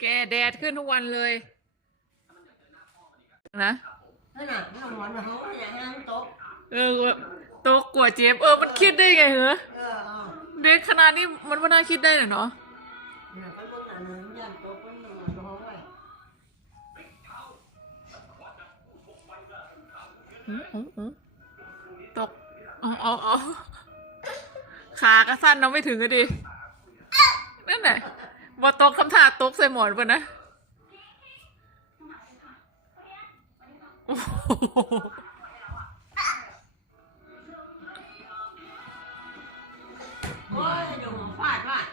แกแดดขึ้นทุกวันเลย นะนั่นน่ะน้ำหวานเขาเนี่ยห้างโต๊ะเออโตะกลัวเจ็บเออมันคิดได้ไงเหรอเออเออเด็กขนาดนี้มันไม่น่าคิดได้เหรอเนาะเนี่ยไปเบิ่งอันนั้นยันโต๊ะเป็นหนึ่งอันเขาไว้อืมอืมอืมตกเอาเอาเอาขากระสั้นเราไม่ถึงก็ดีนั่นแหละ บอตกคำถาตกใส่หมอนปะนะโอ้โหโอ้ยเดี๋ยวหัวฟาดฟาด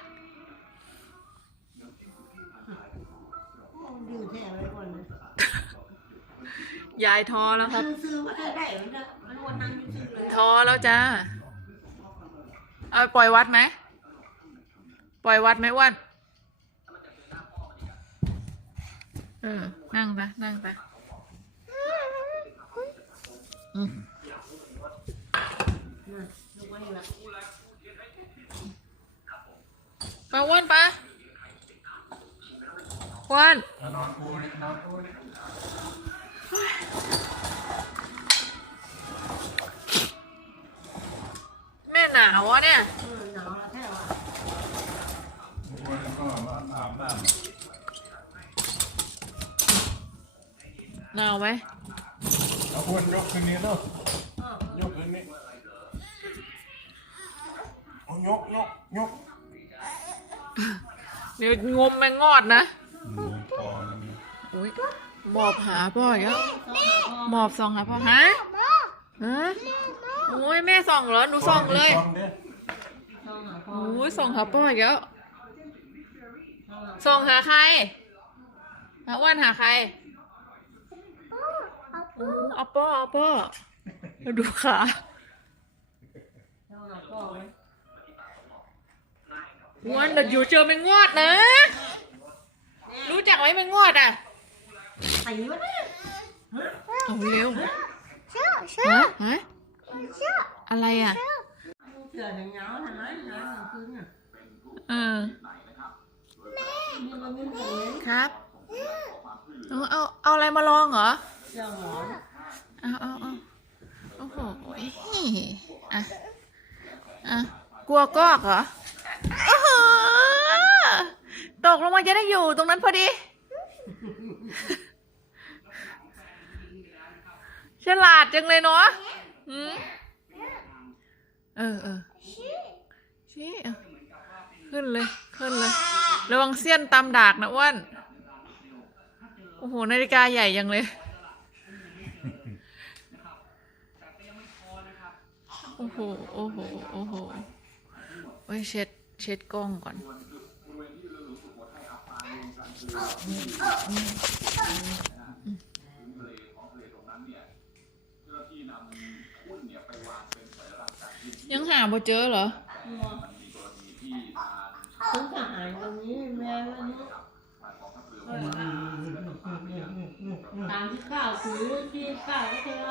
ดื้อแท้ไว้ก่อนนะยายทอแล้วครับ ซื้อซื้อมาได้ได้มันจะมันวนนั้นซื้อเลยทอแล้วจ้า เอาปล่อยวัดไหม ปล่อยวัดไหมอ้วัน เออ นั่งไปนั่งไปอืมนะไว้ละไปอ้วันไปอ้วันแม่หนาวอะเนี่ย เออหนาวแล้วแท้ว่ะ ปูนี่ก็มาอาบน้ หนาวไหมำเอาปูนยกขึ้นนี้เนาะเออยกขึ้นนี้เอายกยกยกเดี๋ยวงมแมงงอดนะอืมพอแล้วนี่อุ้ยหมอบหาพ่ออีกแล้วต้องหาพ่อหมอบส่องหาพ่อฮะฮะโอ้ยแม่ส่องเหรอหนูส่องเลยส่องดิต้องหาพ่อโอ้ยส่องหาพ่ออีกแล้วต้องหาส่องหาใครหาอ้วันหาใครโอ้เอาป้ออาป้อดูขาต้องหาพ่อไว้อ้วันเดี๋ยวอยู่เจอแมงงอดนะ รู้จักไหมแมงงอดอะตีวะเนี่ยเอาเร็วฮะฮะอะไรอะเสือหนังเงาทำไมหนังคืนอะเออนี่มันไม่เหมือนเลยครับเอาเอาเอาอะไรมาลองเหรอ เอาเอาเอาโอ้โหอะอะกลัวกอกเหรอโอ้โหตกลงมาจะได้อยู่ตรงนั้นพอดี ฉลาดจังเลยเนาะเออเออชี้ขึ้นเลย ขึ้นเลย ระวังเสี้ยนตำดากนะอ้วน โอ้โห นาฬิกาใหญ่ยังเลย โอ้โห โอ้โห โอ้โหเอ้ยเช็ด เช็ดกล้องก่อน ยังหาบ่เจอเหรอคุณทหารตรงนี้แม่วันนี้ตามที่ข้าวซื้อที่ป้าก็เคยเอ